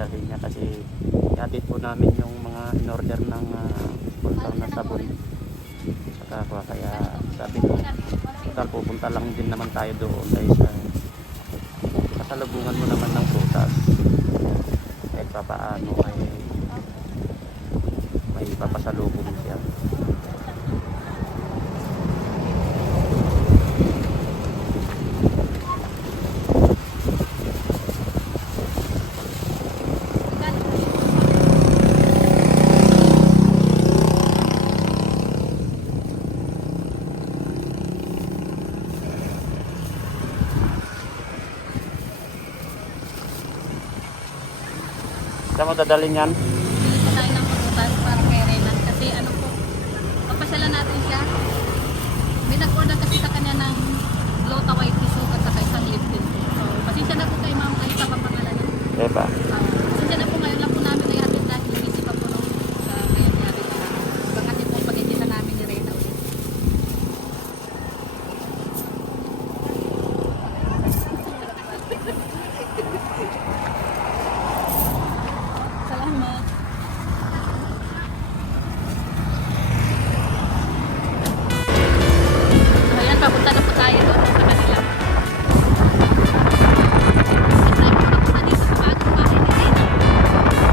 dadalhin niya kasi ihatid po namin yung mga in-order ng puntang na sabon saka ako, kaya sabi ko pupunta lang din naman tayo doon dahil sa kasalubungan mo naman ng prutas kahit papaano ay may papasalubong siya. Saan mo dadalhin yan? Bili pa tayo ng prutas para kay Renan kasi ano po, papasyalan natin siya. May nag-order kasi sa kanya ng Lota White Piso at saka isang Lipton. So, pasensya na po kay ma'am, ay pa pangalan niya. Diba? Pasensya na po, ngayon lang po namin naihatid dahil busy pa po nung kaya naihatid na namin. Pagkatid po pag-edita namin ni Rena ulit. Salamat. So, ayan, papunta na po tayo doon sa kanila. Tayo po na dito sa bagong bahay ni Rena. Hanap namin yung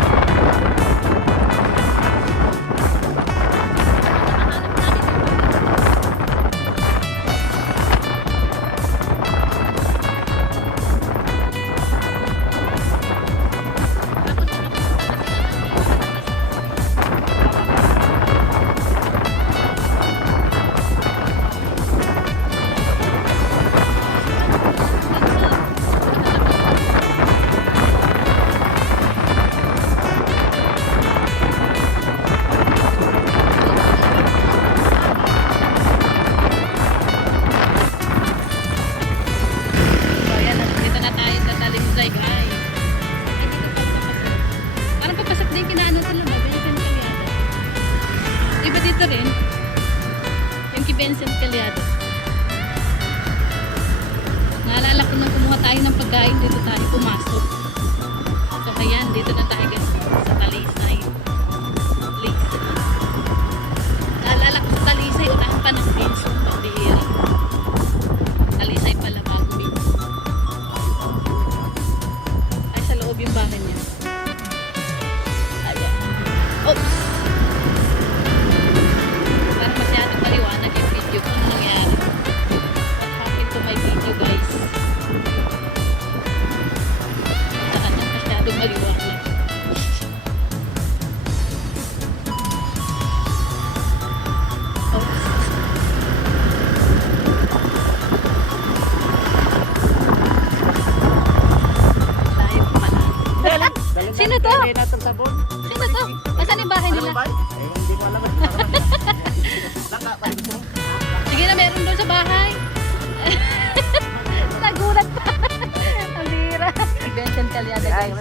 So, ayan, dito na tayo sa Talisay, guys. Parang papasok din kinaano sila, no? Vincent Caliado. Iba dito rin. Yung kay Vincent Caliado. Naalala ko nung kumuha tayo ng pagkain, dito tayo pumasok. So, ayan, dito na tayo guys sa Talisay. Talisay. Naalala ko sa Talisay, unahan pa ng Vincent Pambihira. Talisay pala bago Vincent. Ay, sa loob yung bahay niya. Ayan. Oops! Para masyadong maliwanag yung video kung ano nangyari. What happened to my video, guys? Saan yan masyadong maliwanag. Oops! Tayo pala. Sino to? Sino to? Asan yung bahay nila? Sige na, meron doon sa bahay. Nagulat pa. Ang bira. Vincent Caliado, guys.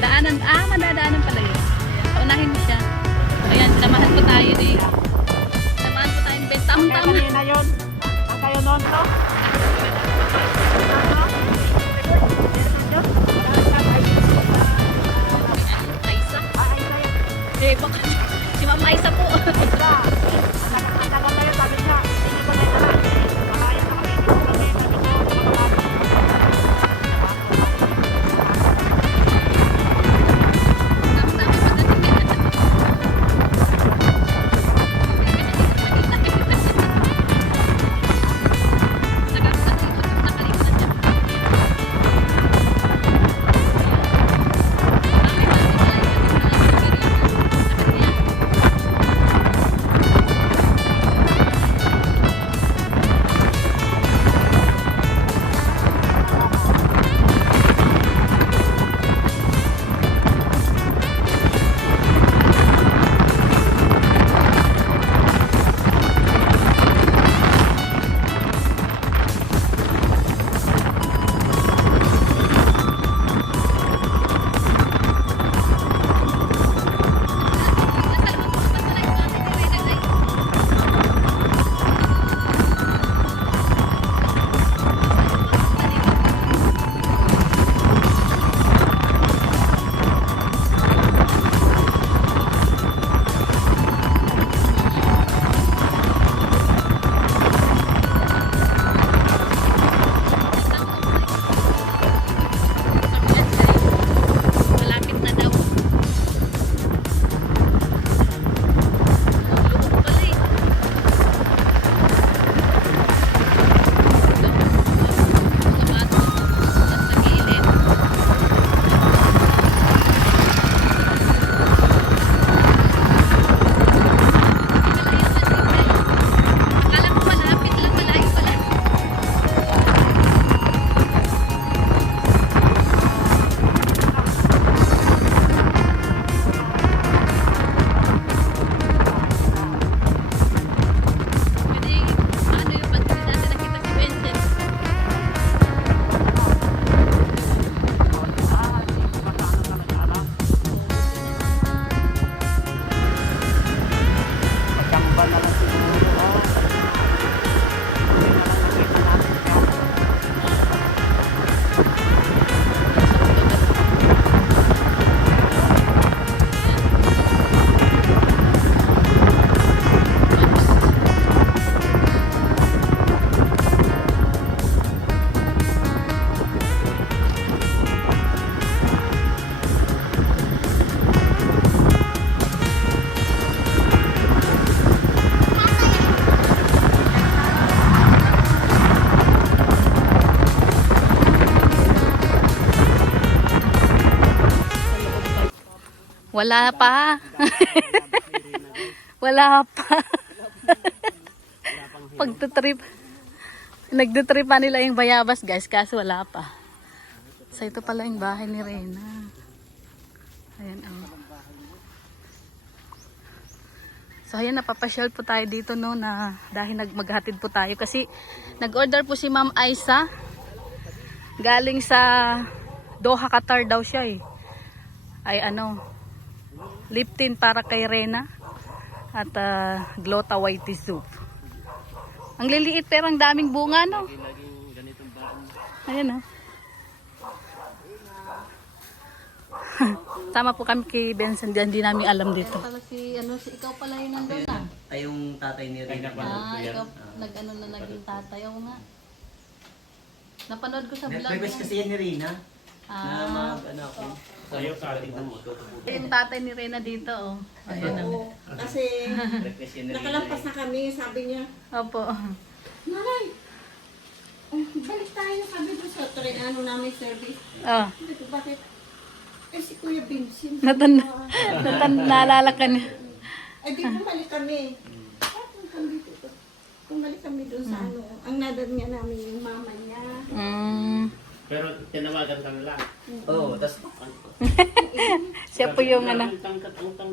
Daanan, madadaanan pala yun. Ayan, paunahin mo siya. Ayan, samahan po tayo din. Samahan po tayong Ben. Tamang-tama. Kanina yun. Ang kayo noon to? Aisa. Eh, baka si Ma'am Aisa po. Ang tagal kayo, sabi niya. Hindi ko may dala. Kakain na kami. Hindi ko kami. Sabi niya, Tamang-tama pagdating. na lang siguro. Okay na lang nakita natin siya. Wala pa. Wala pa. Pagtutrip. Nagtutripan nila yung bayabas guys, kaso wala pa. So ito pala yung bahay ni Rena. Ayan ang. So ayan, napapasyal po tayo dito no, na dahil maghatid po tayo kasi nag-order po si Ma'am Aisa. Galing sa Doha, Qatar daw siya eh. Ay ano, liptin para kay Rena at Glota White soup. Ang liliit pero ang daming bunga no. Ayan oh. Tama po kami kay Benson diyan, hindi namin alam dito. Pala si ikaw pala yung nandoon na. Ay, yung tatay ni Rina. Ikaw nag-ano na naging tatay ako nga. Napanood ko sa vlog. Request kasi yan ni Rina. Na mag-ano ako. Ayaw sa atin mo. Yung tatay ni Rena dito oh. Ayan oh. Kasi Request yan ni Rina. nakalampas na kami, sabi niya, Opo. Nanay, balik tayo, sabi ko sa ano namin service. Oh. Sabi ko, bakit? Eh si Kuya Vincent. Naalala ka niya. Ay di bumalik kami. Bumalik kami doon sa ano. Ang nadad niya namin yung mama niya. Pero tinawagan kami lang. Oo, tas Siya po yung ano. Ang tangkat na.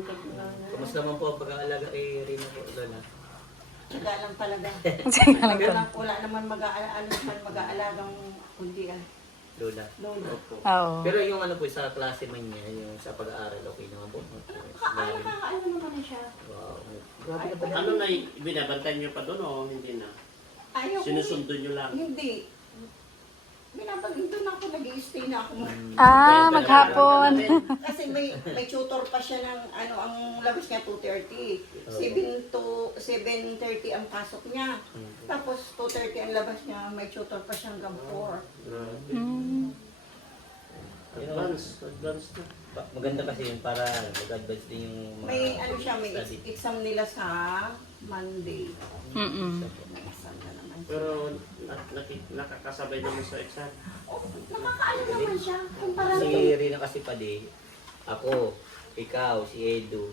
kumusta naman po ang pag-aalaga kay Rina po, Lola? Tsaga lang talaga. Wala naman mag-aalagang kundi Lola. Lola. Opo. Oo. Pero yung ano po sa klase man niya, yung sa pag-aaral, okay naman po. Nakakaano naman siya. Wow. Grabe ka pala. Ano na, binabantay niyo pa doon o hindi na? Ayaw ko. Sinusundo niyo lang. Hindi. Doon ako nag-i-stay na ako. Maghapon. Kasi may tutor pa siya ng ano, ang labas niya 2:30. 7:30 ang pasok niya. Tapos 2:30 ang labas niya, may tutor pa siyang hanggang 4. Grabe. Mm. Advance na. Maganda kasi yun para mag-advise din yung mga May ano siya, may study. exam nila sa Monday. May exam na naman siya. Pero nakakasabay naman sa exam. Nakakaano naman siya. Kumpara Si Rina kasi padi, ako, ikaw, si Edu,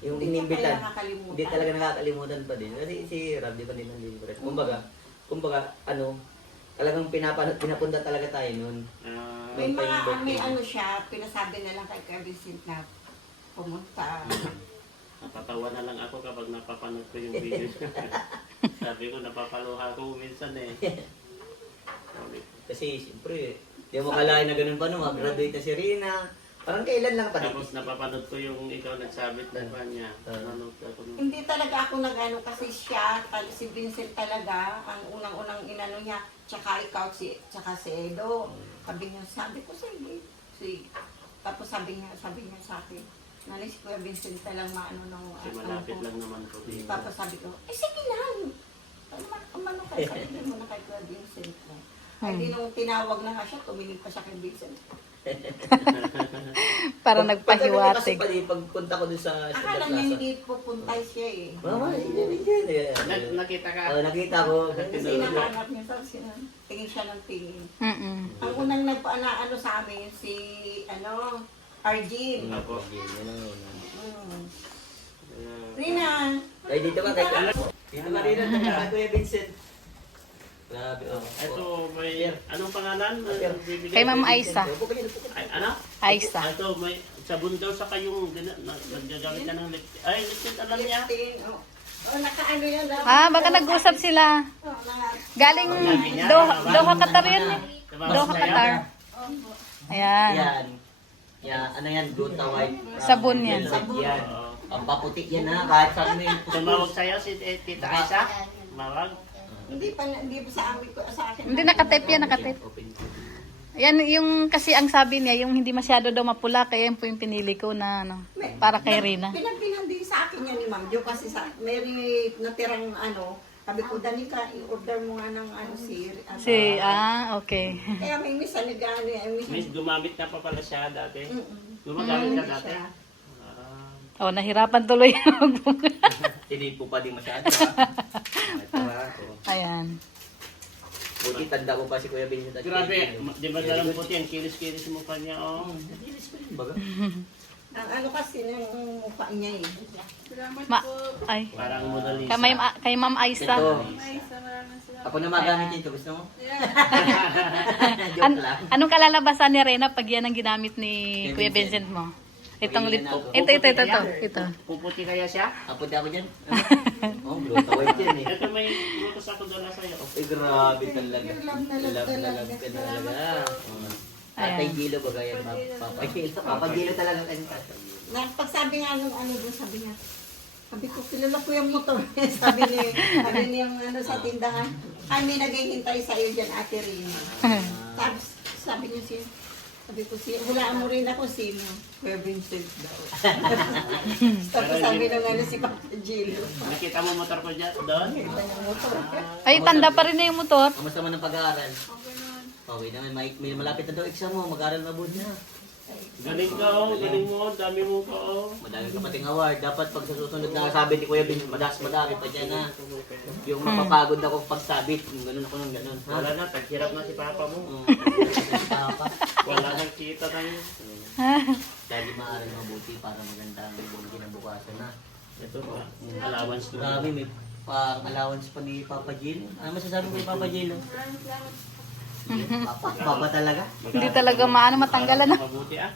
yung Hindi niya inimbitan, kaya nakakalimutan. hindi talaga nakakalimutan pa din. Kasi si Rab, di ba din ang libre? Kumbaga, ano, talagang pinapunta talaga tayo nun. may mga, may ano siya, pinasabi na lang kay Kuya Vincent na pumunta. Napatawa na lang ako kapag napapanood ko yung video niya. Sabi ko, napapaluha ko minsan eh. Sabi ko, Kasi siyempre, di mo kalain na ganun pa no, mag-graduate na si Rina. Parang kailan lang pa tapos napapanood ko yung ikaw nagsabit na kanya. Nanonood ako nung... Hindi talaga ako nag-ano kasi siya, si Vincent talaga, ang unang-unang inano niya, tsaka ikaw, tsaka si Edo. Sabi ko, sige. Tapos sabi niya sa akin, nanay si Kuya Vincent talang maano ng Kasi malapit lang naman po. Tapos sabi ko, sige lang. Umano kayo, sabihin mo na kay Kuya Vincent. Ay di nung tinawag na nga siya, tumingin pa siya kay Vincent. Para Kasi nagpahiwatig. pali, pagpunta ko dun sa Akala niya hindi pupunta siya eh. Mama, hindi. Nakita ka? Nakita ko. Kasi nahanap niya sa tingin siya ng tingin. Ang unang nagpaano sa amin si Arjin. Ako. Rina, Ay, dito ka kay Dito ka rin kay Kuya Vincent. Grabe, oh. Ito, may... Anong pangalan? Kay Ma'am Aisa. Ay, ano? Aisa. Ito, may... Sabon daw sa kayong... Naggagamit ka ng lipstick. Ay, lipstick alam niya. nakaano yan daw. Baka nag-usap sila. Galing Doha, Qatar yun eh. Doha, Qatar. Ayan. Yan. Yan, ano yan? Gluta white. Sabon yan. Yan. Pampaputi yan ha, kahit saan mo yung Tumawag sa'yo si Tita Aisa? Mawag? Hindi pa sa amin ko sa akin. Hindi, nakatape yan, nakatape. Open. Yan, yung kasi ang sabi niya, yung hindi masyado daw mapula, kaya yun po yung pinili ko na ano, para kay Rina. Pinagbihan din sa akin yan ni Ma'am Jo kasi may natirang sabi ko, Danica, i-order mo nga ng Okay. Kaya may minsan Miss, gumamit ka pa pala siya dati. Gumagamit ka dati. siya. Oh, nahirapan tuloy. Tinipo pa din masyado ha. Ito ha. Oh. Ayan. Buti tanda ko pa si Kuya Vincent at Grabe, Kuya Gino. di ba dalang puti ang kilis-kilis mo pa niya, oh. Nabilis ko rin baga. Ang kasi ng mukha niya eh. Ay. Parang Mona Lisa. Kay Ma'am Aisa. Ito. Ako na magamit ito. Gusto mo? Joke lang. Anong kalalabasan ni Rena pag yan ang ginamit ni Kuya Vincent mo? Itong lip. Ito. Puputi kaya siya? Apunta ako dyan. Oh, blue tawag yan eh. Ito may lutos ako doon na sa'yo. Ay, grabe talaga. Love na love Love na talaga. love ka talaga. Tatay Gilo ba gaya? Papa Gilo. Papa Gilo talaga kayo. Pagsabi nga nung doon, sabi niya, sabi ko, kilala ko yung motor. sabi ni yung sa tindahan, kami naghihintay sa iyo dyan, Ate Rina. Tapos, sabi niya siya, sabi ko siya, hulaan mo rin ako sino. Kuya Vincent daw. Tapos sabi nung si Papa Gilo. Nakita mo motor ko dyan doon? Kita niya yung motor. Ay, tanda pa rin na yung motor. Kamusta man ang pag-aaral? Okay naman. May malapit na daw exam mo. Mag-aaral mabuti na. Galing ka, oh. Galing mo. Dami mo ka, oh. Madami ka pating award. Dapat pag sa susunod na sabi ni Kuya Bin, madami pa dyan ha. Yung mapapagod ako pagsabit. Yung ganun ako ng ganun. Ha? Wala na, taghirap na si Papa mo. Papa. Wala nang kita na yun. Dahil maaral mabuti para maganda ang ibang kinabukasan ha. Ito pa, allowance na. Grabe, may allowance pa ni Papa Gil. Ano masasabi mo kay Papa Gil? Papa talaga? Hindi talaga matanggalan na. Mabuti ah.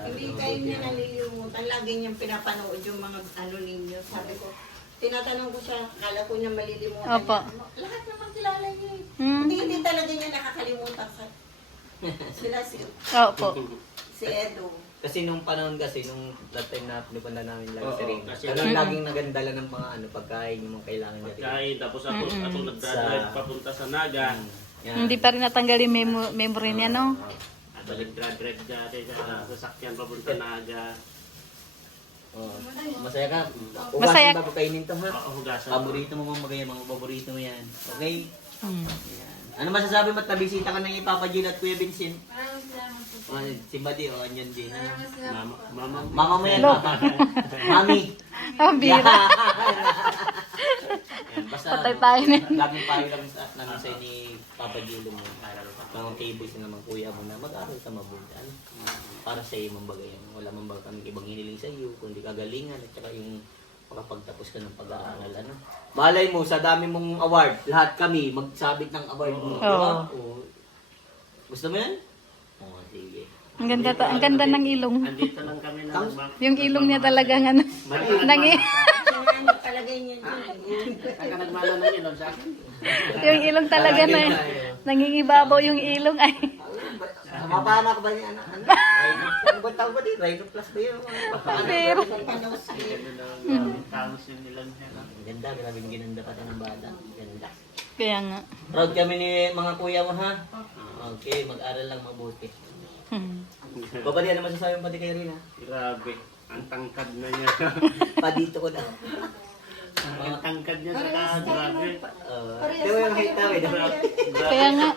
Hindi kayo niya nalilimutan. Lagi niyang pinapanood yung mga ninyo. Sabi ko, tinatanong ko siya, akala ko niya malilimutan Opo. niya. Lahat naman kilala niya eh. Hmm. Hindi talaga niya nakakalimutan sila Opo. si Edo. Kasi nung panahon kasi, nung that time na pinupunta namin lang Oo, sa ring. kasi- Kasi laging nagandala ng mga pagkain, yung mga kailangan niya rin. Kain, tapos ako nag-drive papunta sa Naga. Yan. Hindi pa rin natanggal yung memory niya, no? At nag-drive dati sa sasakyan papunta Naga. Oh, masaya ka? Masaya. Ugasin bago kainin to ha? Oo, hugasan. Paborito mo mga magaya, mga paborito mo yan. Okay? Hmm. Yan. Ano masasabi mo at nabisita ka ng Papa Gil at Kuya Vincent? Oh, si Buddy, oh, andyan din. Mama. Mama mo yan, Hello. Papa. Mami. Ang bira. Yan, basta, Patay tayo na. laging payo lang namin sa'yo ni Papa Gilo mo. Mga tables na naman kuya mo na mag-aral ka mabuti. Ano? Para sa iyo mambagay yan. Wala mambagay kaming ibang hiniling sa iyo, kundi kagalingan at saka yung makapagtapos ka ng pag-aaral. Ano? Malay mo, sa dami mong award, lahat kami magsabit ng award mo. Oo. Diba? Oo. Gusto mo yan? Oo, sige. Ang ganda ng ilong. Andito lang kami na Yung ilong niya talagang ano. Sinanip palagay niya dyan. Kaya nagmala ng ilong sa akin. Yung ilong talaga na nangingibabaw yung ilong ay. Mapana ko ba niya? Ano ba tawag ba din? Rhino Plus ba yun? Pero Tangos yung ilong niya. Ang ganda, grabe yung ginanda pati ng bata. Ganda. kaya nga. Proud kami ni mga kuya mo ha? Okay, mag-aral lang mabuti. Hmm. Baba di, ano masasabi mo pati kay Rina? Grabe. Ang tangkad na niya. Padito ko na. Ang tangkad niya saka grabe. Di ba yung height namin? Kaya nga.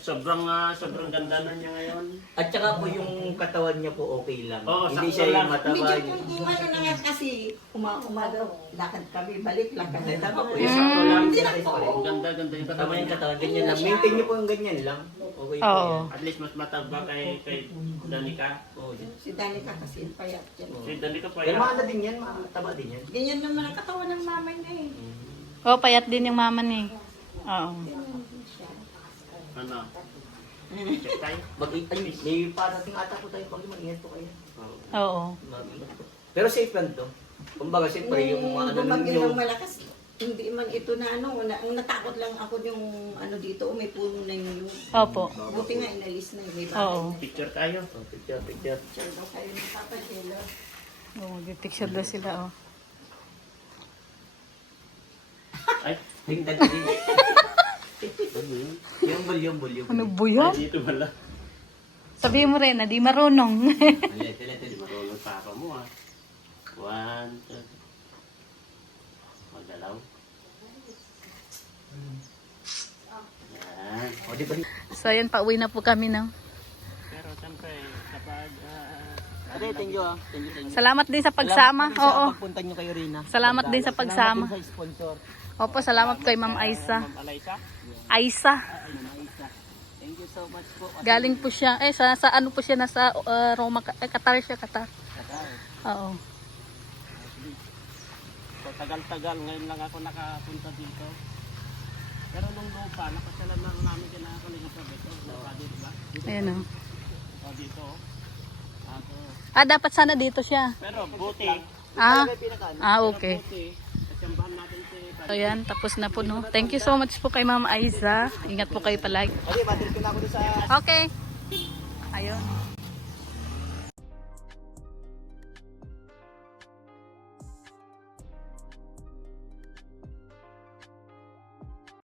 Sobrang ganda na niya ngayon. At saka po yung katawan niya po okay lang. Oo, Hindi sakto siya lang. yung mataba. Medyo kung na nga kasi, umaga, lakad kami, balik, lakad. Ay, tama po. Yung Yung sakto lang. Hindi na po. Ang ganda yung Tama katawan yung niya. katawan. Ganyan lang. Maintain niyo po yung ganyan lang. Okay po Oo. yan. At least mas mataba kay Danica. Oo. Si Danica kasi, payat yan. Si Danica pa Pero yan. maanda din yan, mataba din yan. Ganyan naman ang katawan ng mamay na eh. Oh, payat din yung mama ni. Oo. Ano? Check tayo. May parating ata po tayo pag mag-ingat po kayo. Oo. Mag-ingat po. Pero safe lang to. Kumbaga, siyempre, yung mga ano lang bumagyo yung... ng malakas, hindi man ito na ang natakot lang ako yung dito, may puno na yung Opo. buti nga inalis na yung may Oo. Picture tayo. Oh, picture. Picture daw kayo ni Papa Jello. Oh, mag-picture daw sila, oh. Ay, Tingnan din. Yung bul. Ano ba yan? ay, dito wala. Sabihin mo rin na di marunong. Hindi marunong pa ako mo ah. 1, 2. Magdalaw. Yan. O, di ba? So, ayan, pauwi na po kami, no? Pero siyempre, kapag Ate, thank you ah. Thank you sa inyo. Salamat din sa pagsama. Salamat po Oo. sa pagpunta nyo kay Rina. Salamat din sa pagsama. Salamat din sa sponsor. Opo, salamat kay Ma'am Aisa. Ma'am Alaysa, Aisa. Ay, Ma'am Aisa. Thank you so much po. Galing po siya. Sa ano po siya? Nasa Roma. Qatar siya, Qatar. Oo. so tagal-tagal, ngayon lang ako nakapunta dito. Pero nung lupa, nakasalan lang namin kinakalinga sa beto. Lupa dito ba? Ayan, oh. O dito. Ako. Dapat sana dito siya. Pero buti. Okay. Buti. Kasambahan natin si So, yan. Tapos na po, no? Thank you so much po kay Ma'am Aisa. Ingat po kayo palagi. Okay, batil ko na ako doon sa... Okay. Ayun.